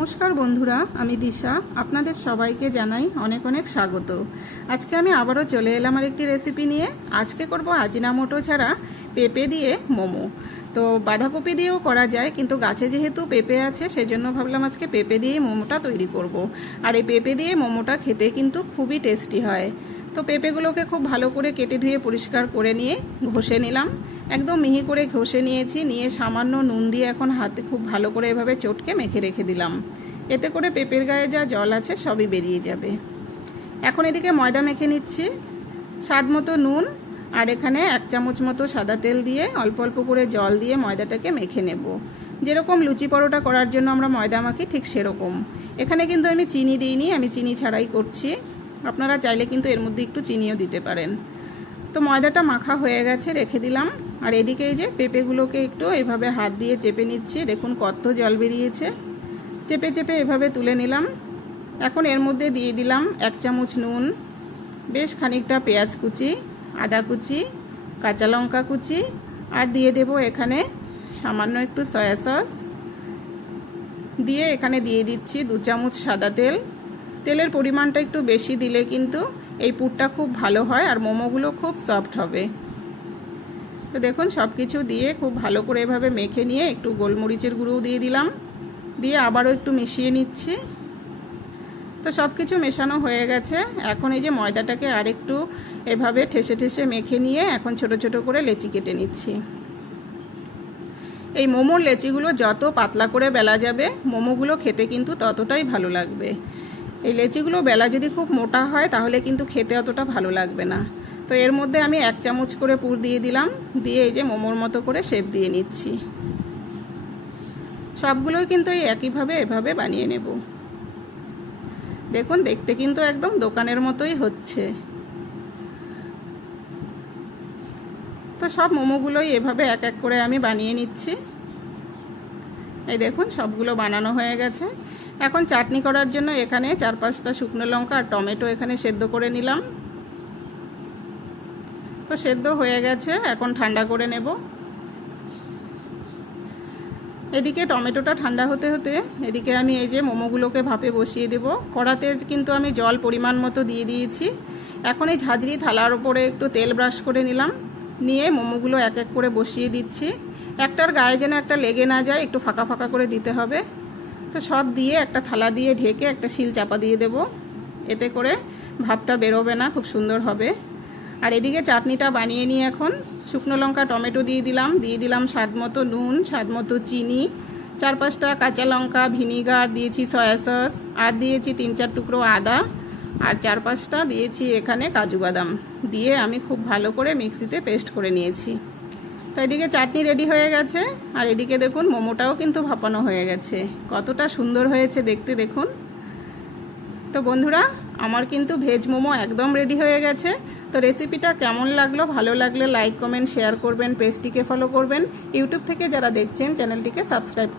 নমস্কার বন্ধুরা, আমি দিশা। আপনাদের সবাইকে জানাই অনেক অনেক স্বাগত। আজকে আমি আবারও চলে এলাম আর একটি রেসিপি নিয়ে। আজকে করব আজিনামোটো ছাড়া পেঁপে দিয়ে মোমো। তো বাঁধাকপি দিয়েও করা যায়, কিন্তু গাছে যেহেতু পেঁপে আছে, সেজন্য ভাবলাম আজকে পেঁপে দিয়ে মোমোটা তৈরি করব। আর এই পেঁপে দিয়ে মোমোটা খেতে কিন্তু খুবই টেস্টি হয়। তো পেঁপেগুলোকে খুব ভালো করে কেটে ধুয়ে পরিষ্কার করে নিয়ে ঘষে নিলাম। একদম মিহি করে ঘষে নিয়েছি, নিয়ে সামান্য নুন দিয়ে এখন হাতে খুব ভালো করে এভাবে চটকে মেখে রেখে দিলাম। এতে করে পেঁপের গায়ে যা জল আছে সবই বেরিয়ে যাবে। এখন এদিকে ময়দা মেখে নিচ্ছি। স্বাদ মতো নুন আর এখানে এক চামচ মতো সাদা তেল দিয়ে অল্প অল্প করে জল দিয়ে ময়দাটাকে মেখে নেব। যেরকম লুচি পরোটা করার জন্য আমরা ময়দা মাখি ঠিক সেরকম। এখানে কিন্তু আমি চিনি দিইনি, আমি চিনি ছাড়াই করছি। আপনারা চাইলে কিন্তু এর মধ্যে একটু চিনিও দিতে পারেন। তো ময়দাটা মাখা হয়ে গেছে, রেখে দিলাম। আর এদিকে এই যে পেঁপেগুলোকে একটু এভাবে হাত দিয়ে চেপে নিচ্ছি। দেখুন কত জল বেরিয়েছে। চেপে চেপে এভাবে তুলে নিলাম। এখন এর মধ্যে দিয়ে দিলাম এক চামচ নুন, বেশ খানিকটা পেঁয়াজ কুচি, আদা কুচি, কাঁচা লঙ্কা কুচি, আর দিয়ে দেব এখানে সামান্য একটু সয়া সস। দিয়ে এখানে দিয়ে দিচ্ছি দু চামচ সাদা তেল। তেলের পরিমাণটা একটু বেশি দিলে কিন্তু এই পুরটা খুব ভালো হয় আর মোমোগুলো খুব সফট হবে। তো দেখুন সব কিছু দিয়ে খুব ভালো করে এভাবে মেখে নিয়ে একটু গোলমরিচের গুঁড়োও দিয়ে দিলাম। দিয়ে আবারও একটু মিশিয়ে নিচ্ছি। তো সব কিছু মেশানো হয়ে গেছে। এখন এই যে ময়দাটাকে আরেকটু এভাবে ঠেসে ঠেসে মেখে নিয়ে এখন ছোট ছোট করে লেচি কেটে নিচ্ছি। এই মোমোর লেচিগুলো যত পাতলা করে বেলা যাবে, মোমোগুলো খেতে কিন্তু ততটাই ভালো লাগবে। এই লেচিগুলো বেলা যদি খুব মোটা হয়, তাহলে কিন্তু খেতে অতটা ভালো লাগবে না। তো এর মধ্যে আমি এক চামচ করে পুর দিয়ে দিলাম। দিয়ে এই যে মোমোর মতো করে শেপ দিয়ে নিচ্ছি। সবগুলোই কিন্তু এই একইভাবে এভাবে বানিয়ে নেব। দেখুন, দেখতে কিন্তু একদম দোকানের মতোই হচ্ছে। তো সব মোমোগুলোই এভাবে এক এক করে আমি বানিয়ে নিচ্ছি। এই দেখুন, সবগুলো বানানো হয়ে গেছে। এখন চাটনি করার জন্য এখানে চার পাঁচটা শুকনো লঙ্কা আর টমেটো এখানে সেদ্ধ করে নিলাম। তো সেদ্ধ হয়ে গেছে, এখন ঠান্ডা করে নেব। এদিকে টমেটোটা ঠান্ডা হতে হতে এদিকে আমি এই যে মোমোগুলোকে ভাপে বসিয়ে দেব। কড়াতে কিন্তু আমি জল পরিমাণ মতো দিয়ে দিয়েছি। এখন এই ঝাঁঝরি থালার ওপরে একটু তেল ব্রাশ করে নিলাম। নিয়ে মোমোগুলো এক এক করে বসিয়ে দিচ্ছি। একটার গায়ে যেন একটা লেগে না যায়, একটু ফাঁকা ফাঁকা করে দিতে হবে। তো সব দিয়ে একটা থালা দিয়ে ঢেকে একটা শিল চাপা দিয়ে দেব। এতে করে ভাবটা বেরোবে না, খুব সুন্দর হবে। আর এদিকে চাটনিটা বানিয়ে নিয়ে এখন শুকনো লঙ্কা, টমেটো দিয়ে দিলাম। দিয়ে দিলাম স্বাদ মতো নুন, স্বাদ মতো চিনি। চার পাঁচটা কাঁচা লঙ্কা, ভিনিগার, দিয়েছি সয়া সস, আর দিয়েছি তিন চার টুকরো আদা। আর চার পাঁচটা দিয়েছি এখানে কাজু বাদাম। দিয়ে আমি খুব ভালো করে মিক্সিতে পেস্ট করে নিয়েছি। তো এদিকে চাটনি রেডি হয়ে গেছে। আর এদিকে দেখুন, মোমোটাও কিন্তু ভাপানো হয়ে গেছে। কতটা সুন্দর হয়েছে দেখতে দেখুন। তো বন্ধুরা, আমার কিন্তু ভেজ মোমো একদম রেডি হয়ে গেছে। তো রেসিপিটা কেমন লাগল? ভালো লাগলে লাইক কমেন্ট শেয়ার করবেন পেজটিকে ফলো করবেন। ইউটিউব থেকে যারা দেখছেন চ্যানেলটিকে সাবস্ক্রাইব করবেন।